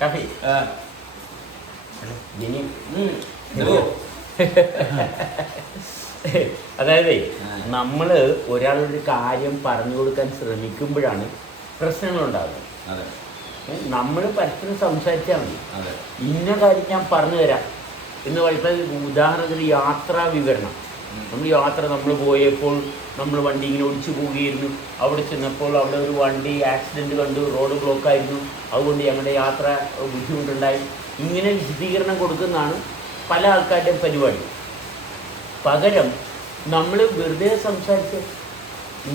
കാപ്പി ആ, ഇനി Hmm. അതായത് നമ്മൾ ഒരാളൊരു കാര്യം പറഞ്ഞു കൊടുക്കാൻ ശ്രമിക്കുമ്പോഴാണ് പ്രശ്നങ്ങൾ ഉണ്ടാകുന്നത് നമ്മൾ പരസ്പരം സംസാരിച്ചാൽ മതി. ഇന്ന കാര്യം ഞാൻ പറഞ്ഞു തരാം എന്ന് പറയുന്നത് ഉദാഹരണത്തിന് യാത്രാ വിവരണം. നമ്മൾ യാത്ര നമ്മൾ പോയപ്പോൾ നമ്മൾ വണ്ടി ഇങ്ങനെ ഒടിച്ചു പോവുകയായിരുന്നു. അവിടെ ചെന്നപ്പോൾ അവിടെ ഒരു വണ്ടി ആക്സിഡന്റ് കണ്ടു റോഡ് ബ്ലോക്കായിരുന്നു അതുകൊണ്ട് ഞങ്ങളുടെ യാത്ര ബുദ്ധിമുട്ടുണ്ടായി. ഇങ്ങനെ വിശദീകരണം കൊടുക്കുന്നതാണ് പല ആൾക്കാരുടെയും പരിപാടി. പകരം നമ്മൾ വെറുതെ സംസാരിച്ച്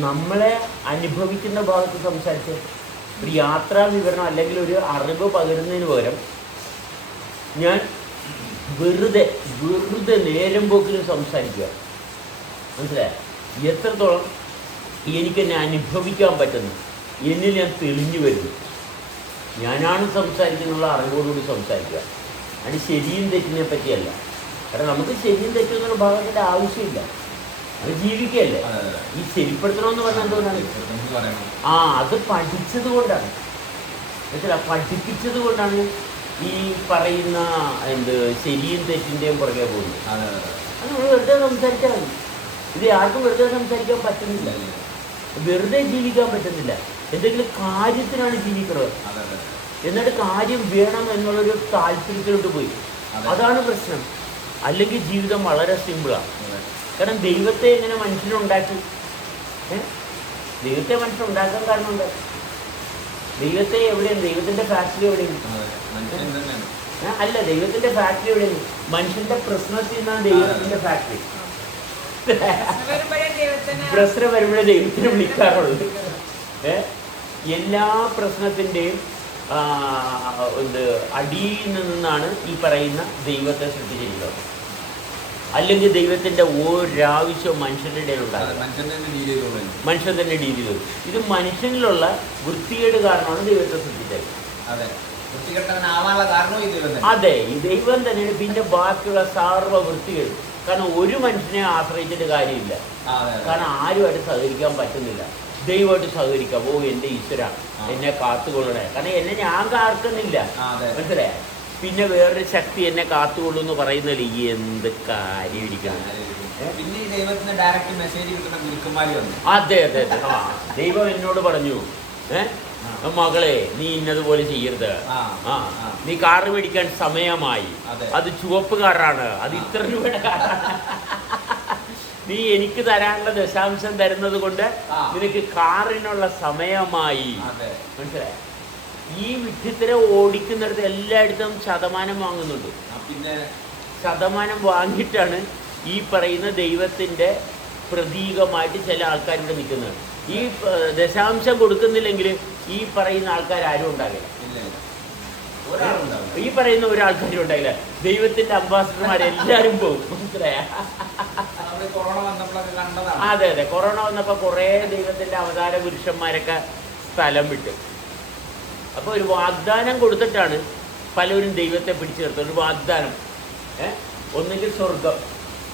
നമ്മളെ അനുഭവിക്കുന്ന ഭാഗത്ത് സംസാരിച്ച് ഒരു യാത്രാ വിവരണം അല്ലെങ്കിൽ ഒരു അറിവ് പകരുന്നതിന് പകരം ഞാൻ വെറുതെ വെറുതെ നേരം പോക്കിന് സംസാരിക്കുക. മനസ്സിലായ? എത്രത്തോളം എനിക്കെന്നെ അനുഭവിക്കാൻ പറ്റുന്നു. എന്നിൽ ഞാൻ തെളിഞ്ഞു വരുന്നു. ഞാനാണ് സംസാരിക്കുന്നുള്ള അറിവോടുകൂടി സംസാരിക്കുക. അത് ശരിയും തെറ്റിനെ പറ്റിയല്ല. കാരണം നമുക്ക് ശരിയും തെറ്റും എന്നുള്ള ഭാഗത്തിന്റെ ആവശ്യമില്ല. അത് ജീവിക്കുകയല്ലേ. ഈ ശരിപ്പെടുത്തണമെന്ന് പറഞ്ഞാൽ എന്തുകൊണ്ടാണ്? ആ അത് പഠിച്ചത് കൊണ്ടാണ് മനസ്സിലാ പഠിപ്പിച്ചത് കൊണ്ടാണ് ഈ പറയുന്ന എന്ത് ശരിയും തെറ്റിന്റെയും പുറകെ പോകുന്നു. അതെ നമ്മൾ വെറുതെ സംസാരിച്ചാൽ മതി. ഇത് ആർക്കും വെറുതെ സംസാരിക്കാൻ പറ്റുന്നില്ല. വെറുതെ ജീവിക്കാൻ പറ്റുന്നില്ല. എന്തെങ്കിലും കാര്യത്തിനാണ് ജീവിക്കുന്നത് എന്നിട്ട് കാര്യം വേണം എന്നുള്ളൊരു താല്പര്യത്തിലോട്ട് പോയി. അതാണ് പ്രശ്നം. അല്ലെങ്കിൽ ജീവിതം വളരെ സിമ്പിളാണ് കാരണം ദൈവത്തെ എങ്ങനെ മനുഷ്യനുണ്ടാക്കി? ദൈവത്തെ മനുഷ്യനുണ്ടാക്കാൻ കാരണം എന്താ ദൈവത്തെ എവിടെയാണ്? ദൈവത്തിന്റെ ഫാക്ടറി എവിടെയാണ്? അല്ല ദൈവത്തിന്റെ ഫാക്ടറി എവിടെയാണ്? മനുഷ്യന്റെ പ്രശ്നത്തിൽ നിന്നാണ് ദൈവത്തിന്റെ ഫാക്ടറി പ്രശ്നം വരുമ്പോഴേ ദൈവത്തിന് വിളിക്കാറുള്ളൂ? എല്ലാ പ്രശ്നത്തിന്റെയും എന്ത് അടിയിൽ നിന്നാണ് ഈ പറയുന്ന ദൈവത്തെ സൃഷ്ടിച്ചിരിക്കുന്നത്. അല്ലെങ്കിൽ ദൈവത്തിന്റെ ഒരാവശ്യവും മനുഷ്യരുടെ ഉണ്ടാകില്ല. മനുഷ്യൻ തന്നെ ഡീൽ തന്നെ. ഡീൽ ചെയ്തത് ഇത് മനുഷ്യനിലുള്ള വൃത്തികേട് കാരണമാണ് ദൈവത്തെ സൃഷ്ടിച്ചത്. അതെ. തന്നെ. അതെ ഈ ദൈവം തന്നെയാണ് പിന്നെ ബാക്കിയുള്ള സർവ വൃത്തികേട്. കാരണം ഒരു മനുഷ്യനെ ആശ്രയിച്ചിട്ട് കാര്യമില്ല. കാരണം ആരുമായിട്ട് സഹകരിക്കാൻ പറ്റുന്നില്ല. ദൈവമായിട്ട് സഹകരിക്കാം ഓ എന്റെ ഈശ്വര. എന്നെ കാത്തുകൊള്ളണേ. കാരണം എന്നെ ഞാൻ കാർക്കുന്നില്ല. മനസ്സിലായ? പിന്നെ വേറൊരു ശക്തി എന്നെ കാത്തുകൊള്ളൂ എന്ന് പറയുന്നില്ല ഈ എന്ത് കാര്യം ഇരിക്കുന്നു അതെ അതെ അതെ. ആ ദൈവം എന്നോട് പറഞ്ഞു ഏ മകളെ നീ ഇന്നതുപോലെ ചെയ്യരുത്. ആ. നീ കാറ് മേടിക്കാൻ സമയമായി. അത്. ചുവപ്പ് കാറാണ് അത്. ഇത്ര രൂപയുടെ കാറാണ്. നീ എനിക്ക് തരാനുള്ള ദശാംശം തരുന്നത് കൊണ്ട് നിനക്ക് കാറിനുള്ള സമയമായി. മനസ്സിലായ? ഈ വിഡ്ഢിത്തരെ ഓടിക്കുന്നിടത്ത് എല്ലായിടത്തും ശതമാനം വാങ്ങുന്നുണ്ട്. പിന്നെ ശതമാനം വാങ്ങിയിട്ടാണ് ഈ പറയുന്ന ദൈവത്തിന്റെ പ്രതീകമായിട്ട് ചില ആൾക്കാരിവിടെ നിൽക്കുന്നത്. ഈ ദശാംശം കൊടുക്കുന്നില്ലെങ്കിൽ ഈ പറയുന്ന ആൾക്കാർ ആരും ഉണ്ടാകില്ല. ഈ പറയുന്ന ഒരാൾക്കാരും ഉണ്ടാകില്ല. ദൈവത്തിന്റെ പോകും. മനസ്സിലായ? കൊറോണ വന്നപ്പോഴൊക്കെ കണ്ടതാണ്. അതെ അതെ. കൊറോണ വന്നപ്പോ കുറേ ദൈവത്തിന്റെ അവതാര പുരുഷന്മാരൊക്കെ സ്ഥലം വിട്ടു. അപ്പോൾ ഒരു വാഗ്ദാനം കൊടുത്തിട്ടാണ് പലരും ദൈവത്തെ പിടിച്ചു നിർത്തുന്നത്. ഒരു വാഗ്ദാനം. ഏഹ് ഒന്നുകിൽ സ്വർഗം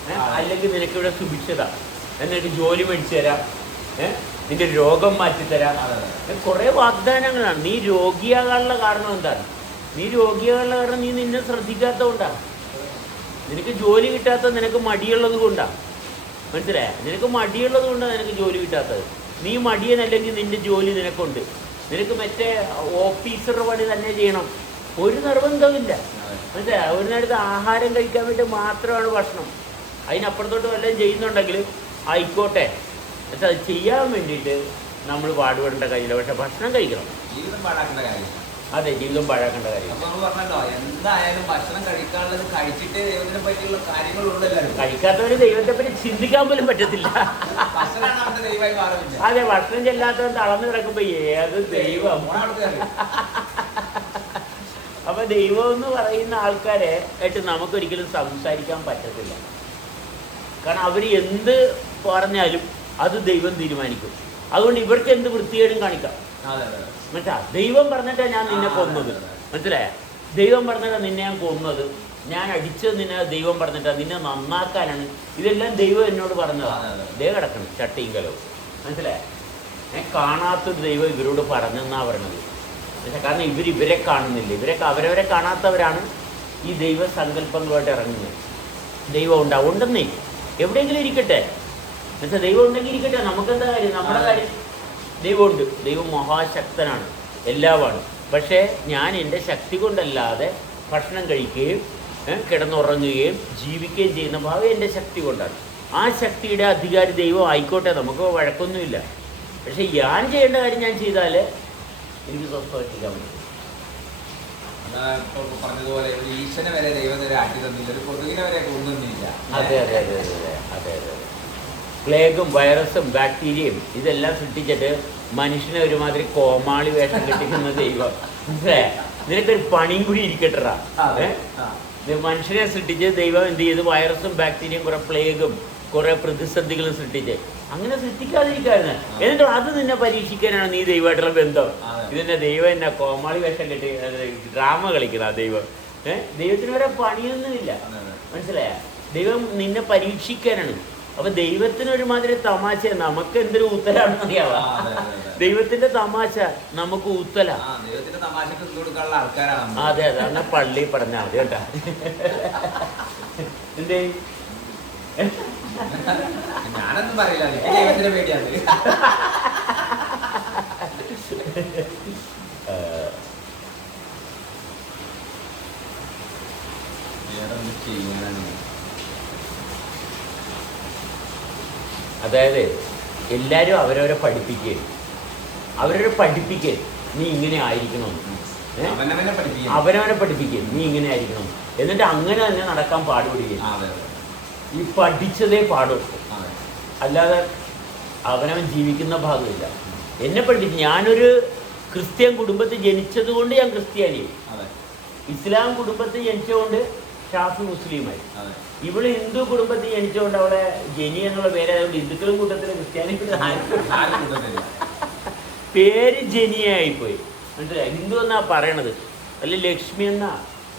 അല്ലെങ്കിൽ നിനക്ക് അല്ലെങ്കിൽ നിനക്കിവിടെ സുഭിക്ഷത. എന്നിട്ട് ജോലി മേടിച്ചു തരാം. ഏഹ് നിന്റെ രോഗം മാറ്റിത്തരാം. കുറേ വാഗ്ദാനങ്ങളാണ്. നീ രോഗിയാകാനുള്ള കാരണം എന്താണ്? നീ രോഗിയാകാനുള്ള കാരണം നീ നിന്നെ ശ്രദ്ധിക്കാത്തതുകൊണ്ടാണ് നിനക്ക് ജോലി കിട്ടാത്ത നിനക്ക് മടിയുള്ളത് കൊണ്ടാണ് മനസ്സിലായ? നിനക്ക് മടിയുള്ളത് കൊണ്ടാണ് നിനക്ക് ജോലി കിട്ടാത്തത്. നീ മടിയനല്ലെങ്കിൽ നിന്റെ ജോലി നിനക്കുണ്ട്. നിനക്ക് മറ്റേ ഓഫീസർ പണി തന്നെ ചെയ്യണം. ഒരു നിർബന്ധമില്ല മറ്റേ അവരിനടുത്ത് ഒരു നേരത്തെ ആഹാരം കഴിക്കാൻ വേണ്ടി മാത്രമാണ് ഭക്ഷണം. അതിനപ്പുറത്തോട്ട് വല്ലതും ചെയ്യുന്നുണ്ടെങ്കിൽ ആയിക്കോട്ടെ. പക്ഷെ അത് ചെയ്യാൻ വേണ്ടിയിട്ട് നമ്മൾ പാടുപെടേണ്ട കാര്യമില്ല. പക്ഷെ ഭക്ഷണം കഴിക്കണം. അതെ ജീവിതം പാഴാക്കേണ്ട കാര്യം എന്തായാലും ഭക്ഷണം കഴിക്കാനുള്ളത് കഴിച്ചിട്ട് ദൈവത്തിനെ പറ്റിയുള്ള കാര്യങ്ങളുള്ളൂ എല്ലാവരും. കഴിക്കാത്തവര് ദൈവത്തെ പറ്റി ചിന്തിക്കാൻ പോലും പറ്റത്തില്ല. ഭക്ഷണമാണ് അവന്റെ ദൈവമായി മാറുന്നില്ല അതെ ഭക്ഷണം ചെല്ലാത്തവൻ തളർന്നു കിടക്കുമ്പോ ഏത് ദൈവം? അപ്പൊ ദൈവം എന്ന് പറയുന്ന ആൾക്കാരെ ആയിട്ട് നമുക്കൊരിക്കലും സംസാരിക്കാൻ പറ്റത്തില്ല. കാരണം അവർ എന്ത് പറഞ്ഞാലും അത് ദൈവം തീരുമാനിക്കും. അതുകൊണ്ട് ഇവർക്ക് എന്ത് വൃത്തികേടും കാണിക്കാം. മനസ്സിലാ ദൈവം പറഞ്ഞിട്ടാ ഞാൻ നിന്നെ കൊന്നത്. മനസ്സിലായ? ദൈവം പറഞ്ഞിട്ട് നിന്നെ ഞാൻ കൊന്നത്. ഞാൻ അടിച്ചത് നിന്നെ ദൈവം പറഞ്ഞിട്ട്. നിന്നെ നന്നാക്കാനാണ്. ഇതെല്ലാം ദൈവം എന്നോട് പറഞ്ഞതാണ് അതെ, അതെ. ദേ കിടക്കണം ചട്ടിയും കലവും. മനസ്സിലായ? ഞാൻ കാണാത്തൊരു ദൈവം ഇവരോട് പറഞ്ഞെന്നാ പറയണത്. പക്ഷേ കാരണം ഇവർ ഇവരെ കാണുന്നില്ല. ഇവരെ അവരവരെ കാണാത്തവരാണ് ഈ ദൈവ സങ്കല്പങ്ങളുമായിട്ട് ഇറങ്ങുന്നത്. ദൈവം ഉണ്ടാവും ഉണ്ടെന്നേ. എവിടെയെങ്കിലും ഇരിക്കട്ടെ. എന്നുവെച്ചാൽ ദൈവം ഉണ്ടെങ്കിൽ ഇരിക്കട്ടെ. നമുക്കെന്താ കാര്യം? നമ്മുടെ. കാര്യം ദൈവമുണ്ട് ദൈവം മഹാശക്തനാണ്. എല്ലാമാണ് പക്ഷേ ഞാൻ എന്റെ ശക്തി കൊണ്ടല്ലാതെ ഭക്ഷണം കഴിക്കുകയും കിടന്നുറങ്ങുകയും ജീവിക്കുകയും ചെയ്യുന്ന ഭാവം എന്റെ ശക്തി കൊണ്ടാണ്. ആ ശക്തിയുടെ അധികാരി ദൈവം ആയിക്കോട്ടെ നമുക്ക് വഴക്കൊന്നുമില്ല. പക്ഷേ ഞാൻ ചെയ്യേണ്ട കാര്യം ഞാൻ ചെയ്താൽ എനിക്ക് സ്വസ്ഥമായിട്ടിരിക്കാൻ പറ്റും. വരെ വരെ അതെ അതെ അതെ അതെ. പ്ലേഗും വൈറസും ബാക്ടീരിയയും ഇതെല്ലാം സൃഷ്ടിച്ചിട്ട് മനുഷ്യനെ ഒരുമാതിരി കോമാളി വേഷം കെട്ടിക്കുന്ന ദൈവം. മനസ്സിലായോ? നിനക്കൊരു പണിയും കൂടി ഇരിക്കട്ടറാ? മനുഷ്യനെ സൃഷ്ടിച്ച് ദൈവം എന്ത് ചെയ്ത്? വൈറസും ബാക്ടീരിയയും കുറെ പ്ലേഗും കുറെ പ്രതിസന്ധികളും സൃഷ്ടിച്ച്. അങ്ങനെ സൃഷ്ടിക്കാതിരിക്കായിരുന്നു. എന്നിട്ട് അത് നിന്നെ പരീക്ഷിക്കാനാണ് നീ ദൈവമായിട്ടുള്ള ബന്ധം. ഇതിന്റെ ദൈവം എന്നെ കോമാളി വേഷം കെട്ടി ഡ്രാമ കളിക്കുന്ന ആ ദൈവം. ഏഹ് ദൈവത്തിന് വരെ പണിയൊന്നുമില്ല. മനസ്സിലായ? ദൈവം നിന്നെ പരീക്ഷിക്കാനാണ്. അപ്പൊ ദൈവത്തിന് ഒരുമാതിരി തമാശ നമുക്ക് എന്തൊരു ഉത്തരാണെന്ന് അറിയാവാ. ദൈവത്തിന്റെ തമാശ നമുക്ക് ഉത്തല ദൈവത്തിന്റെ ആൾക്കാരാണ് അതെ അതെ. എന്നാ പള്ളി പറഞ്ഞാൽ മതി കേട്ടാ. എന്തേ? ഞാനൊന്നും പറയില്ല. ദൈവത്തിന്റെ പേടിയാണ്. ചെയ്യാനാണ് അതായത് എല്ലാവരും അവരവരെ പഠിപ്പിക്കുകയും അവരവരെ പഠിപ്പിക്കുകയും നീ ഇങ്ങനെ ആയിരിക്കണമെന്ന് അവനവനെ പഠിപ്പിക്കും അവനവനെ പഠിപ്പിക്കുകയും നീ ഇങ്ങനെ ആയിരിക്കണം. എന്നിട്ട് അങ്ങനെ തന്നെ നടക്കാൻ പാടുപിടിക്കുക ഈ പഠിച്ചതേ പാടുള്ളൂ. അല്ലാതെ അവനവൻ ജീവിക്കുന്ന ഭാഗമില്ല. എന്നെ പഠിപ്പിച്ചു ഞാനൊരു ക്രിസ്ത്യൻ കുടുംബത്തിൽ ജനിച്ചത് കൊണ്ട് ഞാൻ ക്രിസ്ത്യാനിയും ഇസ്ലാം കുടുംബത്തിൽ ജനിച്ചതുകൊണ്ട് ഷാഫി മുസ്ലിമായി. ഇവൾ ഹിന്ദു കുടുംബത്തിൽ ജനിച്ചുകൊണ്ട് അവളെ ജനി എന്നുള്ള പേരായതുകൊണ്ട് ഹിന്ദുക്കളും കൂട്ടത്തിൽ ക്രിസ്ത്യാനികളും പേര് ജനിയായി പോയി മനസ്സിലായി? ഹിന്ദു എന്നാ പറയണത്? അല്ല ലക്ഷ്മി എന്നാ?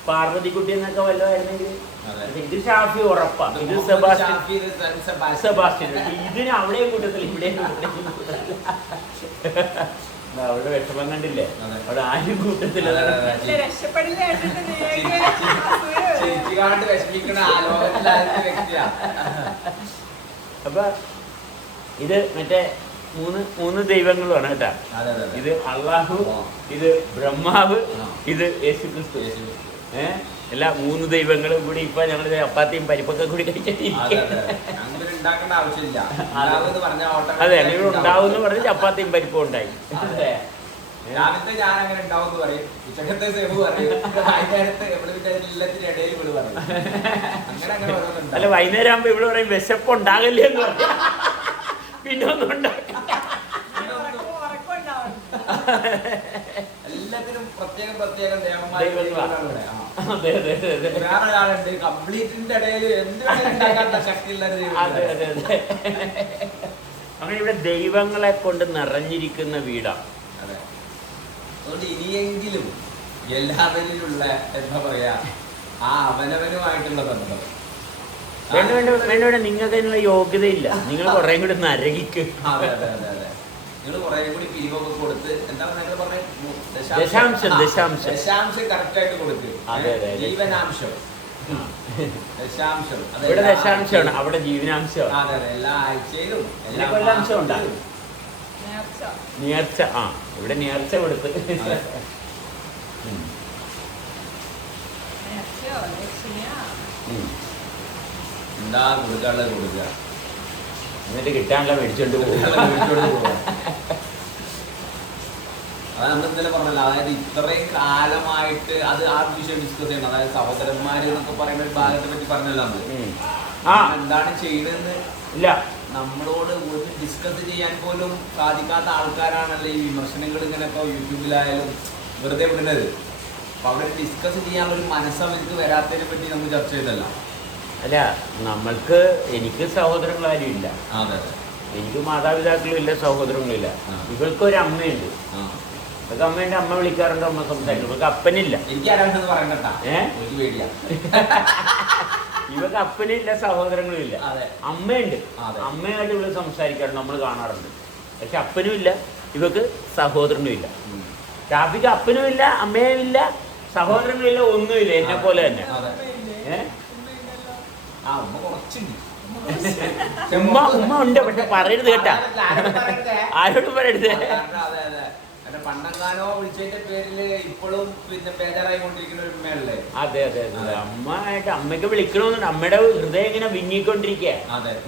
പാർവതിക്കുട്ടി എന്നൊക്കെ വല്ലതായിരുന്നെങ്കിൽ. ഇത് ഷാഫി ഉറപ്പാണ് ഇത് സെബാസ്റ്റ്യൻ. സെബാസ്റ്റ്യൻ. ഇതിന് അവിടെയും കൂട്ടത്തില്ല ഇവിടെയും കൂട്ടത്തില്ല അവരുടെ വിഷമം കണ്ടില്ലേ? അവിടെ ആരും കൂട്ടത്തില്ല. അപ്പൊ ഇത് മറ്റേ മൂന്ന് മൂന്ന് ദൈവങ്ങളാണ് കേട്ടാ. ഇത് അള്ളാഹു ഇത് ബ്രഹ്മാവ് ഇത് യേശു ക്രിസ്തു ഏഹ് എല്ലാ മൂന്ന് ദൈവങ്ങളും കൂടി ഇപ്പൊ ഞങ്ങൾ ചപ്പാത്തിയും പരിപ്പൊക്കെ കൂടി കഴിച്ചിട്ട് അതെ ഉണ്ടാവും. ഉണ്ടാവുമെന്ന് പറഞ്ഞ ചപ്പാത്തിയും പരിപ്പും ഉണ്ടായി. രാവിലത്തെ ഞാൻ അങ്ങനെ ഉണ്ടാവും എന്ന് പറയും. ഉച്ചക്കത്തെ സേവ് പറയും. വൈകുന്നേരത്തെ ഇവിടെ പിന്നെ എല്ലാത്തിന്റെ ഇടയിൽ ഇവിടെ പറയും. അങ്ങനെ അങ്ങനെ അല്ല. വൈകുന്നേരം ആകുമ്പോ ഇവിടെ പറയും വിശപ്പ് ഉണ്ടാകില്ല എന്ന് പറയും. പിന്നെ ഒന്നും ഉണ്ടാക്കി ഇനി ഉറക്കം ഉറക്കം ഉണ്ടാവും. എല്ലാത്തിനും പ്രത്യേകം പ്രത്യേകം ദേവന്മാര് വേറെ ഒരാളുണ്ട് കംപ്ലീറ്റിന്റെ ഇടയിൽ എന്ത് വേണേലും ശക്തിയുള്ള അങ്ങനെ ഇവിടെ ദൈവങ്ങളെ കൊണ്ട് നിറഞ്ഞിരിക്കുന്ന വീടാണ്. അതെ. അതുകൊണ്ട് ഇനിയെങ്കിലും എല്ലാവരിലുള്ള എന്താ പറയാ ആ അവനവനുമായിട്ടുള്ള ബന്ധം. വേണ്ട വേണ്ട വേണ്ട വേണ്ട. നിങ്ങൾക്ക് അതിനുള്ള യോഗ്യതയില്ല. നിങ്ങൾ കുറേ കൂടി നരകിക്ക്. അതെ അതെ അതെ അതെ. നിങ്ങൾ കുറെ കൂടി പിരിവൊക്കെ കൊടുത്ത് എന്താ നിങ്ങൾ പറഞ്ഞ? ദശാംശം, ദശാംശം. ദശാംശം. കറക്റ്റ് ആയിട്ട്. ജീവനാംശം. ദശാംശം. അത് ഇവിടെ ദശാംശമാണ് അവിടെ ജീവനാംശമാണ്. അതെ അതെ എല്ലാ ആഴ്ചയിലും എല്ലാ കൊല്ലാംശം? നേർച്ച. ആ ഇവിടെ നേർച്ച കൊടുത്ത്. എന്താ കൊടുക്കാനുള്ളത് കൊടുക്കുക എന്നിട്ട് കിട്ടാനുള്ള മേടിച്ചോണ്ട് പോകും പോവാ. നമ്മൾ ഇന്നലെ പറഞ്ഞല്ലോ അതായത് ഇത്രയും കാലമായിട്ട് അത് ആ വിഷയം ഡിസ്കസ് ചെയ്യണം. അതായത് സഹോദരന്മാര് എന്നൊക്കെ പറയുന്ന ഒരു ഭാഗത്തെ പറ്റി പറഞ്ഞല്ലോ നമ്മൾ എന്താണ് ചെയ്യണമെന്ന് ഇല്ല. നമ്മളോട് ഒരു ഡിസ്കസ് ചെയ്യാൻ പോലും സാധിക്കാത്ത ആൾക്കാരാണല്ലോ ഈ വിമർശനങ്ങൾ ഇങ്ങനെ ഇപ്പൊ യൂട്യൂബിലായാലും വെറുതെ വിടുന്നത്. അപ്പൊ അവിടെ ഡിസ്കസ് ചെയ്യാനുള്ള ഒരു മനസ്സവർക്ക് വരാത്തതിനെ പറ്റി നമ്മൾ ചർച്ച ചെയ്തല്ലോ. അല്ല നമ്മൾക്ക് എനിക്ക് സഹോദരങ്ങളാരും ഇല്ല. എനിക്ക് മാതാപിതാക്കളും ഇല്ല സഹോദരങ്ങളും ഇല്ല. ഇവൾക്ക് ഒരു അമ്മയുണ്ട്. ഇവൾക്ക് അമ്മേന്റെ അമ്മ വിളിക്കാറുണ്ട് അമ്മ സംസാരിക്കും. ഇവൾക്ക് അപ്പനില്ല. ഇവൾക്ക് അപ്പനില്ല സഹോദരങ്ങളും ഇല്ല. അമ്മയുണ്ട്. അമ്മയായിട്ട് ഇവൾ സംസാരിക്കാറുണ്ട് നമ്മൾ കാണാറുണ്ട്. പക്ഷെ അപ്പനും ഇല്ല ഇവക്ക് സഹോദരനും ഇല്ല. രാഫിക്ക് ഷാഫിക്ക് അപ്പനും ഇല്ല അമ്മയും ഇല്ല സഹോദരങ്ങളില്ല ഒന്നുമില്ല എന്നെ പോലെ തന്നെ? ആ ഉമ്മ കുറച്ചുണ്ട്. ഉമ്മ ഉമ്മ ഉണ്ട് പക്ഷെ പറയരുത് കേട്ടാ. ആരോടും പറയരുതേ. വിളിച്ചതിന്റെ പേരിൽ ഇപ്പോഴും പിന്നെ ബേജാറായി കൊണ്ടിരിക്കുന്ന ഒരു ഉമ്മയല്ലേ അതെ അതെ അതെ അമ്മയായിട്ട് അമ്മയ്ക്ക് വിളിക്കണമെന്നുണ്ട് അമ്മയുടെ ഹൃദയം ഇങ്ങനെ വിങ്ങിക്കൊണ്ടിരിക്കുക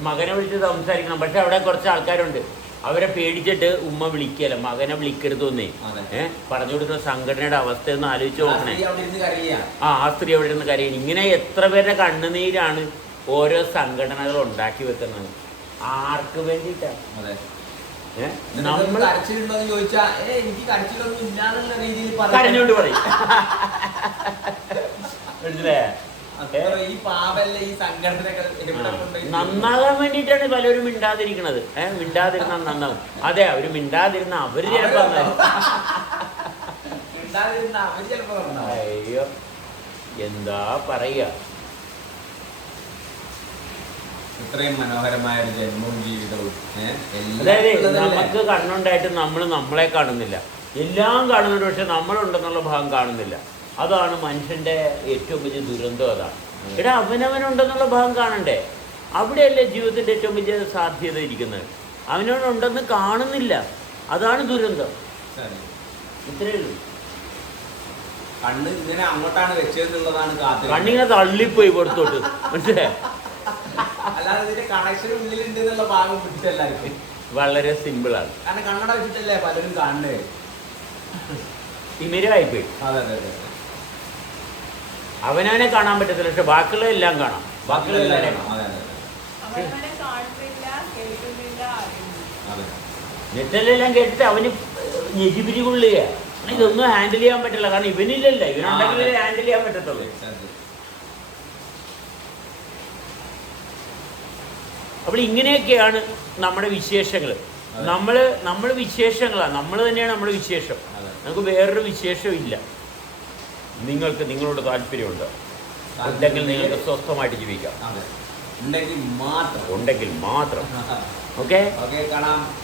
മകനെ വിളിച്ച് സംസാരിക്കണം. പക്ഷെ അവിടെ കുറച്ച് ആൾക്കാരുണ്ട്. അവരെ പേടിച്ചിട്ട് ഉമ്മ വിളിക്കല മകനെ വിളിക്കരുത് തോന്നേ ഏഹ് പറഞ്ഞു കൊടുക്കുന്ന സംഘടനയുടെ അവസ്ഥ ഒന്ന് ആലോചിച്ച് ആ നോക്കണേ. ആ ആ സ്ത്രീ അവിടെ ഇരുന്ന് കരയാണ് ഇങ്ങനെ എത്ര പേരുടെ കണ്ണുനീരാണ് ഓരോ സംഘടനകൾ ഉണ്ടാക്കി വെക്കുന്നത് ആർക്ക് വേണ്ടിയിട്ടാണ് അതെ. നമ്മൾ ചോദിച്ചാ എനിക്ക് കരച്ചിലൊന്നും ഇല്ലാന്നുള്ള രീതിയിൽ പറയാൻ- കരഞ്ഞോണ്ട് പറയും. മനസ്സിലായോ? ഈ പാവല്ലേ ഈ സംഘടനകൾ നന്നാകാൻ വേണ്ടിയിട്ടാണ് പലരും മിണ്ടാതിരിക്കണത്. ഏഹ് മിണ്ടാതിരുന്ന നന്നാവും. അതെ അവർ മിണ്ടാതിരുന്ന അവർ ചിലപ്പോ. അയ്യോ എന്താ പറയുക? ഇത്രയും മനോഹരമായ ഒരു ജന്മവും ജീവിതവും. അതായത്? നമുക്ക് കണ്ണുണ്ടായിട്ട് നമ്മൾ നമ്മളെ കാണുന്നില്ല. എല്ലാം കാണുന്നുണ്ട് പക്ഷെ നമ്മളുണ്ടെന്നുള്ള ഭാഗം കാണുന്നില്ല. അതാണ് മനുഷ്യന്റെ ഏറ്റവും വലിയ ദുരന്തം അതാണ്. എടാ അവനവനുണ്ടെന്നുള്ള ഭാഗം കാണണ്ടേ? അവിടെയല്ലേ ജീവിതത്തിന്റെ ഏറ്റവും വലിയ സാധ്യത ഇരിക്കുന്നത്. അവനവനുണ്ടെന്ന് കാണുന്നില്ല. അതാണ് ദുരന്തം. ശരി. ഇത്രയേ ഉള്ളൂ. കണ്ണ് ഇങ്ങനെ അങ്ങോട്ടാണ് വെച്ചതെന്നുള്ളതാണ് കണ്ണിങ്ങനെ തള്ളിപ്പോയി പുറത്തോട്ട്. മനസ്സിലായോ? അല്ലാതെ ഇതിന്റെ കണക്ഷൻ ഉള്ളിലുണ്ട് എന്നുള്ള ഭാഗം വിട്ടില്ലായിരിക്കും വളരെ സിമ്പിൾ ആണ്. കാരണം കണ്ണട വെച്ചിട്ടല്ലേ പലരും കാണുന്നത്. തിമിരമായിപ്പോയി അതെ അതെ അതെ. അവനവനെ കാണാൻ പറ്റത്തില്ല പക്ഷെ ബാക്കിയുള്ള എല്ലാം കാണാം. ബാക്കിയുള്ള എല്ലാവരെയും കാണാം. അതെ അതെ അവനവനെ കാണുന്നില്ല കേൾക്കുന്നില്ല അറിയുന്നില്ല. അതെ. നെറ്റലെല്ലാം കേട്ടിട്ട് അവന് ഞെരിപിരി കൊള്ളുക ഇതൊന്നും ഹാൻഡിൽ ചെയ്യാൻ പറ്റില്ല കാരണം ഇവനില്ലല്ലോ. ഇവനുണ്ടെങ്കിലേ ഹാൻഡിൽ ചെയ്യാൻ പറ്റത്തുള്ളൂ. അതെ അപ്പോൾ ഇങ്ങനെയൊക്കെയാണ് നമ്മുടെ വിശേഷങ്ങൾ. നമ്മൾ നമ്മൾ വിശേഷങ്ങളാണ്. നമ്മൾ തന്നെയാണ് നമ്മുടെ വിശേഷം. നമുക്ക് വേറൊരു വിശേഷം ഇല്ല. നിങ്ങൾക്ക് നിങ്ങളോട് താല്പര്യമുണ്ട്. അല്ലെങ്കിൽ നിങ്ങൾക്ക് സ്വസ്ഥമായിട്ട് ജീവിക്കാം. ഉണ്ടെങ്കിൽ മാത്രം. ഉണ്ടെങ്കിൽ മാത്രം. ഓക്കെ? ഓക്കെ കാണാം.